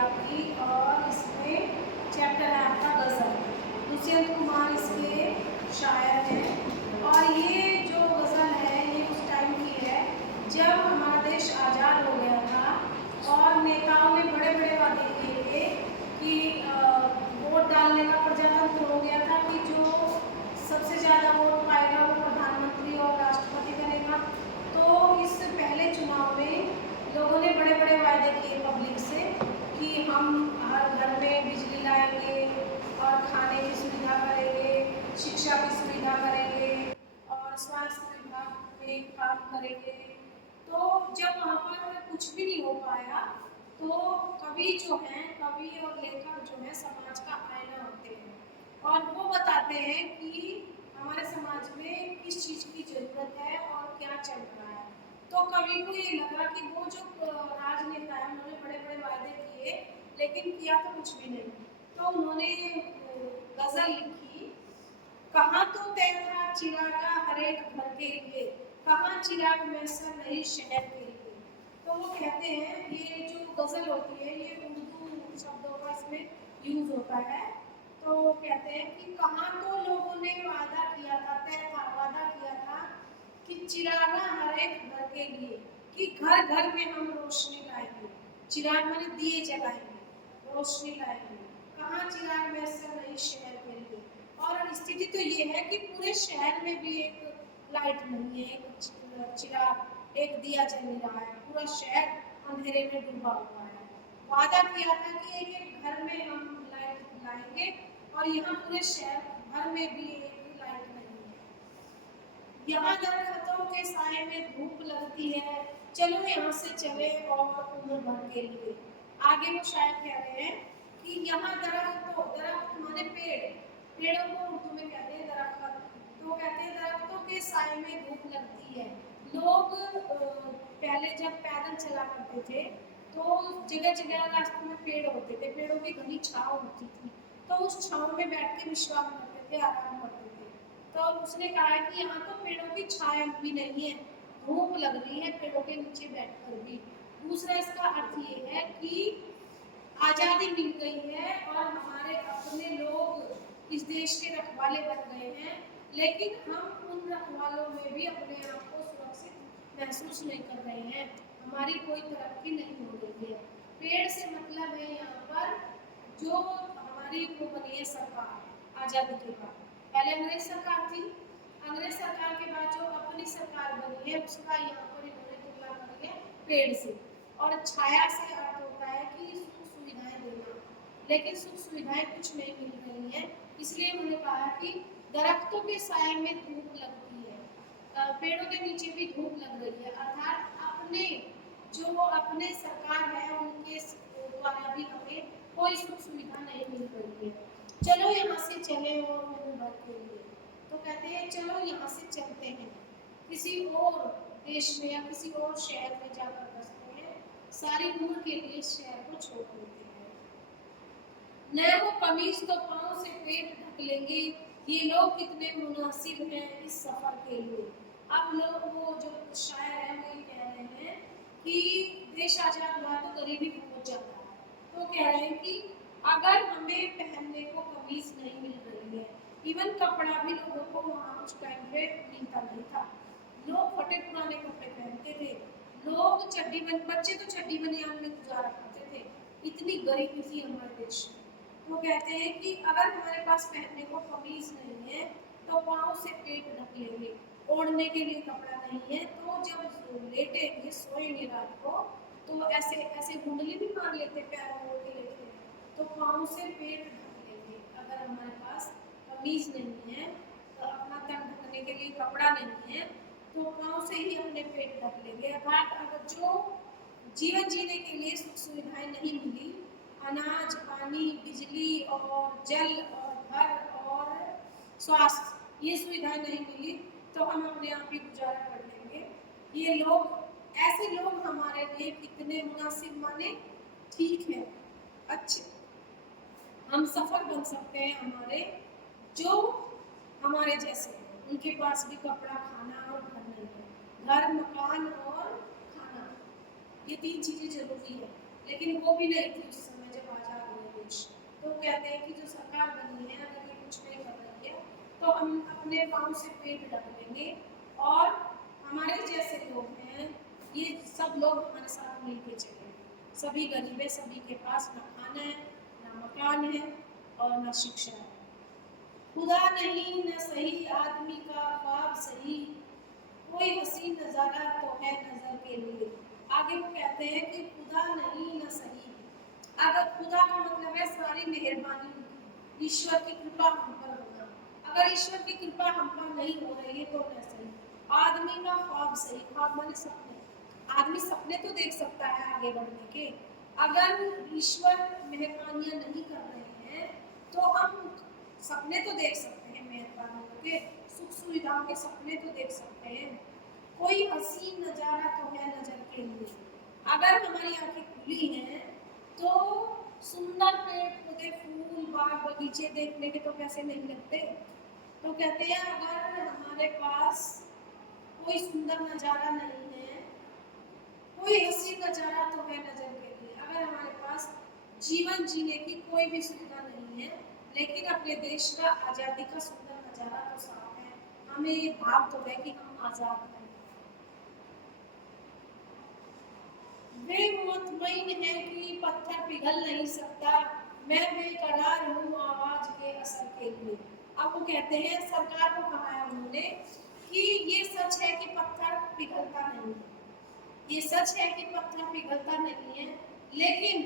आपकी और इसमें चैप्टर है आपका गज़ल। दुष्यंत कुमार इसके शायर हैं और ये जो गज़ल है ये उस टाइम की है जब हमारा देश आज़ाद हो गया था और नेताओं ने बड़े बड़े वादे किए थे कि वोट डालने का प्रजातंत्र हो गया था कि जो सबसे ज़्यादा वोट पाएगा वो प्रधानमंत्री और राष्ट्रपति बनेगा। तो इस पहले चुनाव में लोगों ने बड़े बड़े वायदे किए पब्लिक से कि हम हर घर में बिजली लाएंगे और खाने की सुविधा करेंगे, शिक्षा की सुविधा करेंगे और स्वास्थ्य विभाग में काम करेंगे। तो जब वहाँ पर कुछ भी नहीं हो पाया तो कवि जो हैं, कवि और लेखक जो हैं समाज का आईना होते हैं और वो बताते हैं कि हमारे समाज में किस चीज़ की ज़रूरत है और क्या चल रहा है। तो कवि को ये लगा कि वो जो राजनेता है उन्होंने बड़े बड़े वायदे किए लेकिन किया तो कुछ भी नहीं। तो उन्होंने गज़ल लिखी, कहाँ तो तय था चिरागा हर एक घर के लिए, कहाँ चिराग मैसर नहीं शहर के लिए। तो वो कहते हैं ये जो गज़ल होती है ये उर्दू शब्दों का इसमें यूज़ होता है। तो कहते हैं कि कहाँ तो लोगों ने वादा किया था, तय था, वादा किया था कि चिरागा हर एक घर के लिए, कि घर घर में हम रोशनी लाएंगे। चिराग माने दिए जलाएंगे, रोशनी लाएंगे। कहाँ चिराग मैसर नहीं शहर के लिए। और स्थिति तो ये है कि पूरे शहर में भी एक लाइट नहीं है, एक चिराग, एक दिया जल नहीं रहा है, पूरा शहर अंधेरे में डूबा हुआ है। वादा किया था कि एक एक घर में हम लाइट लाएंगे और यहाँ पूरे शहर भर में भी एक भी लाइट नहीं है। यहाँ दरख्तों के साए में धूप लगती है, चलो यहाँ से चले और उम्र भर के लिए। आगे वो शायद कह रहे हैं कि यहाँ दरख्त माने पेड़, पेड़ों को उर्दू में कहते हैं दरख्त। तो कहते हैं दरख्तों के साए में धूप लगती है। लोग पहले जब पैदल चला करते थे तो जगह जगह रास्ते में पेड़ होते थे, पेड़ों की घनी छाँव होती थी, तो उस छाँव में बैठ के विश्राम करते थे, आराम करते थे। तो उसने कहा है कि यहाँ तो पेड़ों की छाया भी नहीं है, धूप लग रही है पेड़ों के नीचे बैठकर भी। दूसरा इसका अर्थ ये है कि आज़ादी मिल गई है और हमारे अपने लोग इस देश के रखवाले बन गए हैं, लेकिन हम उन रखवालों में भी अपने आप को सुरक्षित महसूस नहीं कर रहे हैं, हमारी कोई तरक्की नहीं हो रही है। पेड़ से मतलब है यहाँ पर जो हमारी वो बनी है सरकार आज़ादी के बाद। पहले अंग्रेज सरकार थी, अंग्रेज सरकार के बाद जो अपनी सरकार बनी है उसका यहाँ पर इन्होंने तुलना करी है पेड़ से। और छाया से अर्थ होता है कि सुख सुविधाएं देना, लेकिन सुख सुविधाएं कुछ नहीं मिल रही हैं, इसलिए उन्होंने कहा कि दरख्तों के साए में धूप लगती है, पेड़ों के नीचे भी धूप लग रही है, अर्थात अपने जो अपने सरकार है उनके द्वारा भी हमें कोई सुख सुविधा नहीं मिल रही है। चलो यहाँ से चले और उम्र भर के लिए। तो कहते हैं चलो यहाँ से चलते हैं, किसी और देश में या किसी और शहर में जाकर बसते हैं, सारी उम्र के लिए शहर को छोड़ देते हैं। नए वो कमीज तो पाँव से पेट ढक लेंगे, ये लोग कितने मुनासिब हैं इस सफर के लिए। अब लोग वो जो शायर है वो ये कह रहे हैं कि देश आजाद हुआ तो गरीबी पहुंच जाता है। तो कह रहे हैं कि अगर हमें पहनने को कमीज नहीं मिल रही है, इवन कपड़ा भी लोगों को वहाँ उस टाइम पे मिलता नहीं था, लोग फटे पुराने कपड़े पहनते थे, लोग बच्चे तो चड्डी बनियान में गुजारा करते थे, इतनी गरीबी थी हमारे देश में। तो कहते हैं कि अगर हमारे पास पहनने को कमीज नहीं है तो पाँव से पेट ढक लेंगे, ओढ़ने के लिए कपड़ा नहीं है तो जब लेटेंगे सोएंगे रात को तो ऐसे ऐसे कुंडली भी मार लेते, पैर मोड़ के लेते हैं, तो पाँव से पेट ढक लेंगे। अगर हमारे पास कमीज नहीं है तो अपना तन ढकने के लिए कपड़ा नहीं है तो पाँव से ही अपने पेट ढक लेंगे। अर्थात अगर जो जीवन जीने के लिए सुख सुविधाएं नहीं मिली, अनाज, पानी, बिजली और जल और घर और स्वास्थ्य, ये सुविधाएं नहीं मिली तो हम अपने आप ही गुजारा कर लेंगे। ये लोग, ऐसे लोग हमारे लिए कितने मुनासिब माने ठीक है, अच्छे, हम सफल बन सकते हैं हमारे जो हमारे जैसे उनके पास भी कपड़ा, खाना और घर नहीं है। घर, मकान और खाना, ये तीन चीज़ें जरूरी है, लेकिन वो भी नहीं थी उस समय देश। तो कहते हैं कि जो सरकार बनी है अगर ये कुछ नहीं कर रही है तो हम अपने पाँव से पेट ढक लेंगे और हमारे जैसे लोग हैं ये सब लोग हमारे साथ मिलके चलेंगे। सभी गरीब है, सभी के पास ना खाना है, ना मकान है और ना शिक्षा है। खुदा नहीं न सही आदमी का ख्वाब सही, कोई हसी नजारा तो है नजर के लिए। आगे वो कहते हैं कि खुदा नहीं न सही। अगर खुदा का मतलब है सारी मेहरबानी, ईश्वर की कृपा हम पर होना। अगर ईश्वर की कृपा हम पर नहीं हो रही है तो न सही। आदमी का ख्वाब सही, ख्वाब माने सपने। आदमी सपने तो देख सकता है आगे बढ़ने के। अगर ईश्वर मेहरबानियां नहीं कर रहे हैं तो हम सपने तो देख सकते हैं, मेहरबानियों के सुख सुविधाओं के सपने तो देख सकते हैं। कोई हसीन नजारा तो है नजर के लिए। अगर हमारी आंखें खुली हैं तो सुंदर पेड़ पौधे फूल बाग बगीचे देखने के तो कैसे नहीं लगते। तो कहते हैं अगर हमारे पास कोई सुंदर नजारा नहीं है, कोई हसीन नजारा तो है नजर के लिए। अगर हमारे पास जीवन जीने की कोई भी सुविधा नहीं है लेकिन अपने देश का आजादी का सुंदर नजारा तो साफ है, हमें ये भाव तो है कि हम आजाद हैं। वे मुतमईन है कि पत्थर पिघल नहीं सकता, मैं बेकरार हूँ आवाज के असर के लिए। अब वो कहते हैं सरकार को कहा है उन्होंने कि ये सच है कि पत्थर पिघलता नहीं है, ये सच है कि पत्थर पिघलता नहीं है, लेकिन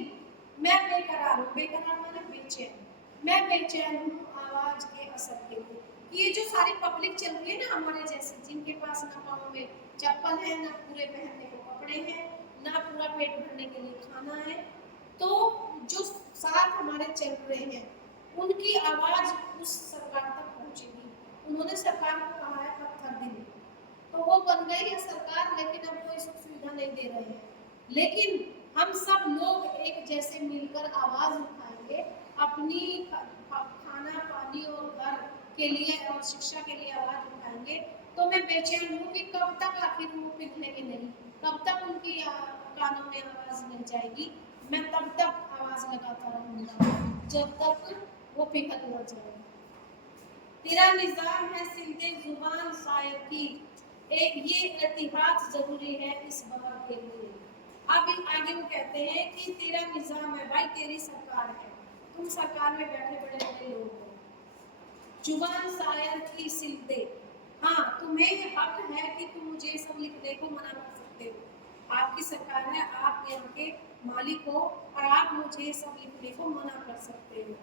मैं बेकरार हूँ। बेकरार माने बेचैन। मैं बेचैन हूँ आवाज के असर के लिए। ये जो सारी पब्लिक चल रही है ना हमारे जैसे, जिनके पास ना पाँव में चप्पल है, ना पूरे पहनने को कपड़े हैं, ना पूरा पेट भरने के लिए खाना है, तो जो साथ हमारे चल रहे हैं उनकी आवाज उस सरकार तक पहुंचेगी। उन्होंने सरकार को कहा है पत्थर दिल्ली, तो वो बन गई है सरकार, लेकिन अब कोई सुख सुविधा नहीं दे रहे हैं। लेकिन हम सब लोग एक जैसे मिलकर आवाज उठाएंगे अपनी खाना पानी और घर के लिए और शिक्षा के लिए आवाज उठाएंगे। तो मैं बेचैन हूँ कि कब तक आखिर वो पिघलेंगे नहीं, कब तक उनकी कानों में आवाज नहीं जाएगी। मैं तब तक आवाज लगाता रहूंगा जब तक वो पिघल न जाए। तेरा निजाम है सिलते जुबान शायर की, एक ये इतिहास जरूरी है इस बार के लिए। अब आगे वो कहते हैं कि तेरा निजाम है भाई, तेरी सरकार है, तुम सरकार में बैठे बड़े बड़े लोग हो। जुबान शायर की सिलते, हाँ तुम्हें ये हक है कि तुम मुझे सब लिखने को मना कर सकते हो। आपकी सरकार है, आप यहाँ के मालिक हो और आप मुझे सब लिखने को मना कर सकते हो।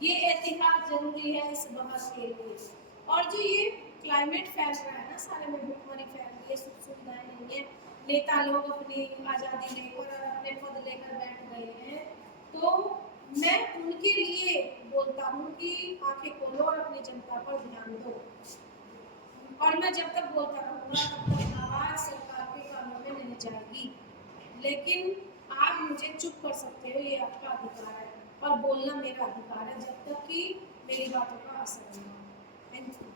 ये एहतियात जरूरी है इस बहस के लिए। और जो ये क्लाइमेट फैल रहा है ना सारे में, भुखमरी फैल रही है, सुख सुविधाएं नहीं है, नेता लोग अपनी आज़ादी लेकर और अपने पद लेकर बैठ गए हैं, तो मैं उनके लिए बोलता हूँ कि आंखें खोलो और अपनी जनता पर ध्यान दो। और मैं जब तक बोलता रहूँगा तब तक आवाज़ सरकार के कानों में नहीं जाएगी। लेकिन आप मुझे चुप कर सकते हो, ये आपका अधिकार है, और बोलना मेरा अधिकार है जब तक कि मेरी बातों का असर नहीं हो। Thank you.